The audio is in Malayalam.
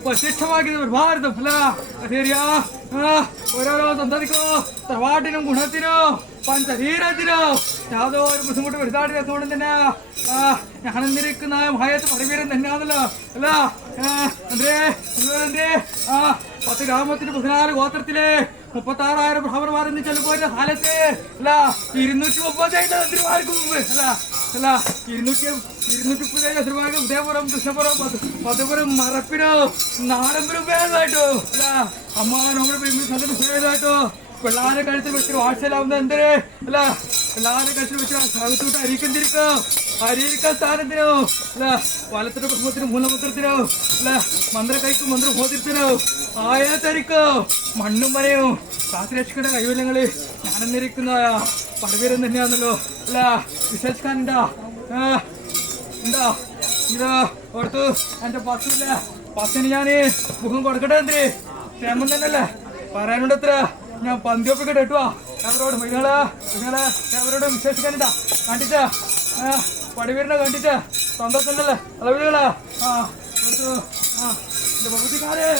പ്രത്യക്ഷമാക്കിയത് ഭാരതം അല്ല ശരിയാ. ഓരോരോ സന്തതിക്കോ തറവാട്ടിനും ഗുണത്തിനോ പഞ്ചശീലത്തിനോ യാതോ ഒരു ബുദ്ധിമുട്ട് വരുത്താണ്ടിരിക്കുന്നതുകൊണ്ട് തന്നെ ഞാനെന്നിരിക്കുന്ന മഹയത്ത് പരിവീരൻ തന്നെയാണല്ലോ അല്ല എന്തേ എന്തേ 10 ഗ്രാമത്തിന് 14 ഗോത്രത്തിലെ 36,000 ബ്രാഹ്മണന്മാരെന്ന് ചെല്ലുപോയ കാലത്ത് അല്ല 235 മന്ത്രിമാർക്ക് മുമ്പ് അല്ല അല്ല 235 മന്ത്രിമാർക്ക് ഉദയപുരം കൃഷ്ണപുരം പതുപുരം മറപ്പിനോ നാടമ്പുരം ഉപയോഗമായിട്ടോ അല്ല അമ്മ നമ്മുടെ സദസ്സായിട്ടോ പിള്ളാരെ കഴുത്തിൽ വെച്ചിട്ട് വാട്സലാവുന്ന എന്തേ അല്ല പിള്ളാരെ കഴുത്തിൽ വെച്ച് അകത്തോട്ട് അരിക്കന്തിരിക്കോ അരിയിരിക്കാൻ സ്ഥാനത്തിനോ അല്ല വലത്തിന്റെ കുടുംബത്തിനോ മൂലമന്ത്രത്തിനോ അല്ല മന്ത്രകൈക്കും മന്ത്രബോധത്തിനോ ആയത്തരിക്കോ മണ്ണും മരയും കാത്തുരക്ഷിക്കേണ്ട കൈവല്യങ്ങള് ഞാനെന്നിരിക്കുന്ന പടവീരൻ തന്നെയാണല്ലോ അല്ല വിശ്വസിക്കാനുണ്ടാ എന്താ ഇത് ഓർത്തു എന്റെ പസ്സില്ല പസ്സിന് ഞാന് മുഖം കൊടുക്കട്ടെ എന്തേ ക്ഷേമം തന്നെയല്ലേ പറയാനുണ്ടത്ര ഞാൻ പന്തിയൊപ്പിക്കട്ടെ കേട്ടുവാ അവരോട് അവരോട് വിശ്വസിക്കാനിട്ടാ കണ്ടിട്ട് പടിവീരനെ കണ്ടിട്ട് സന്തോഷം ഉണ്ടല്ലേ അളവികളാ എന്റെ ബഹുതിക്കാരെ